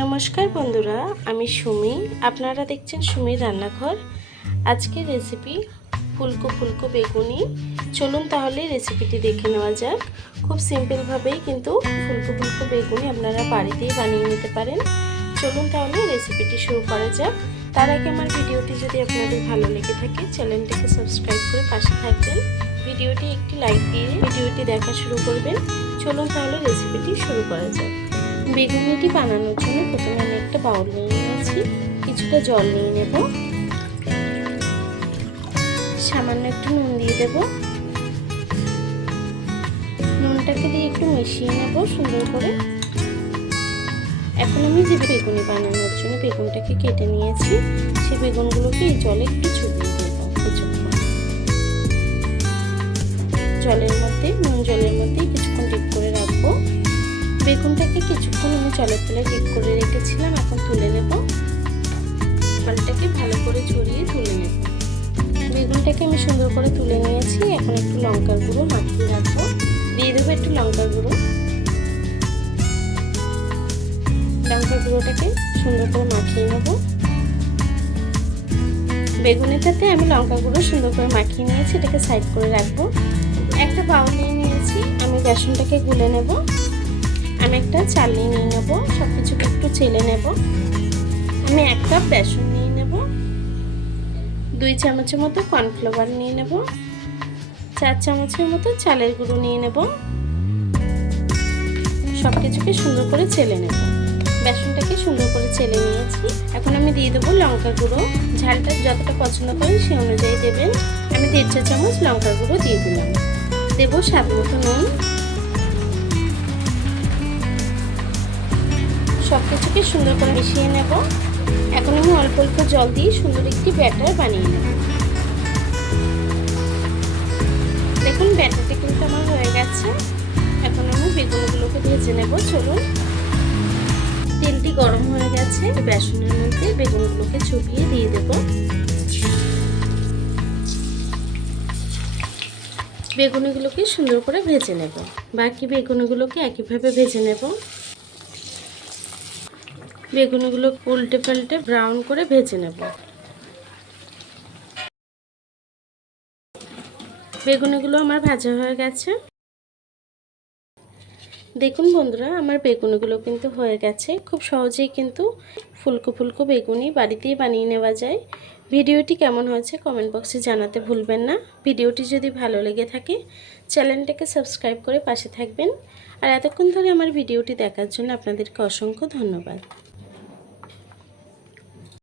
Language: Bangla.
নমস্কার বন্ধুরা, আমি সুমি। আপনারা দেখছেন সুমির রান্নাঘর। আজকের রেসিপি ফুলকো ফুলকো বেগুনি। চলুন তাহলে রেসিপিটি দেখে নেওয়া যাক। খুব সিম্পলভাবেই কিন্তু ফুলকো ফুলকো বেগুনি আপনারা বাড়িতেই বানিয়ে নিতে পারেন। চলুন তাহলে রেসিপিটি শুরু করা যাক। তার আগে আমার ভিডিওটি যদি আপনাদের ভালো লেগে থাকে চ্যানেলটিকে সাবস্ক্রাইব করে পাশে থাকবেন। ভিডিওটি একটি লাইক দিয়ে ভিডিওটি দেখা শুরু করবেন। চলুন তাহলে রেসিপিটি শুরু করা যাক। বেগুনিটি বানানোর জন্য প্রথমে আমি একটা বাউল নিয়ে নিয়েছি। কিছুটা জল নিয়ে নেব, সামান্য একটু নুন দিয়ে দেব। নুনটাকে দিয়ে একটু মিশিয়ে নেব সুন্দর করে। এখন আমি যে বেগুনি বানানোর জন্য বেগুনটাকে কেটে নিয়েছি, সেই বেগুনগুলোকে এই জলে একটু চুবিয়ে দেব কিছুক্ষণ। জলের মধ্যে নুন জলের মধ্যে কিছুক্ষণ ডিপ করে রাখবো। বেগুনটাকে কিছুক্ষণ আমি জলের তলায় ডিপ করে রেখেছিলাম, এখন তুলে নেব। জলটাকে ভালো করে ঝরিয়ে তুলে নেব। বেগুনটাকে আমি সুন্দর করে তুলে নিয়েছি। এখন একটু লঙ্কার গুঁড়ো মাখিয়ে রাখবো। দিয়ে দেবো একটু লঙ্কার গুঁড়ো। লঙ্কার গুঁড়োটাকে সুন্দর করে মাখিয়ে নেব। বেগুনিটাতে আমি লঙ্কার গুঁড়ো সুন্দর করে মাখিয়ে নিয়েছি, এটাকে সাইড করে রাখবো। একটা বাউল নিয়ে নিয়েছি, আমি বেসনটাকে গুলে নেব। আমি একটা চালনি নিয়ে নেব, সব কিছুকে একটু চেলে নেব। আমি 1 কাপ বেসন নিয়ে নেব, 2 চামচের মতো কর্নফ্লাওয়ার নিয়ে নেব, 4 চামচের মতো চালের গুঁড়ো নিয়ে নেব। সব কিছুকে সুন্দর করে চেলে নেব। বেসনটাকে সুন্দর করে চেলে নিয়েছি। এখন আমি দিয়ে দেবো লঙ্কার গুঁড়ো। ঝালটা যতটা পছন্দ করেন সেই অনুযায়ী দেবেন। আমি 1.5 চা চামচ লঙ্কার গুঁড়ো দিয়ে দিলাম। দেবো স্বাদ মতো নুন। সব কিছুকে সুন্দর করে মিশিয়ে নেব। এখন আমি অল্প অল্প জল দিয়ে সুন্দর একটি ব্যাটার বানিয়ে নেব। দেখুন ব্যাটারটা কিন্তু আমার হয়ে গেছে। এখন আমি বেগুনগুলোকে ভেজে নেব। চলুন, তেলটি গরম হয়ে গেছে। বেসনের মধ্যে বেগুনগুলোকে চুবিয়ে দিয়ে দেব। বেগুনগুলোকে সুন্দর করে ভেজে নেব। বাকি বেগুনগুলোকে একইভাবে ভেজে নেব। বেগুনগুলো উল্টে পাল্টে ব্রাউন করে ভেজে নেব। বেগুনগুলো আমার ভাজা হয়ে গেছে। দেখুন বন্ধুরা, আমার বেগুনগুলো কিন্তু হয়ে গেছে। খুব সহজেই কিন্তু ফুলকো ফুলকো বেগুনি বাড়িতেই বানিয়ে নেওয়া যায়। ভিডিওটি কেমন হয়েছে কমেন্ট বক্সে জানাতে ভুলবেন না। ভিডিওটি যদি ভালো লেগে থাকে চ্যানেলটাকে সাবস্ক্রাইব করে পাশে থাকবেন। আর এতক্ষণ ধরে আমার ভিডিওটি দেখার জন্য আপনাদেরকে অসংখ্য ধন্যবাদ।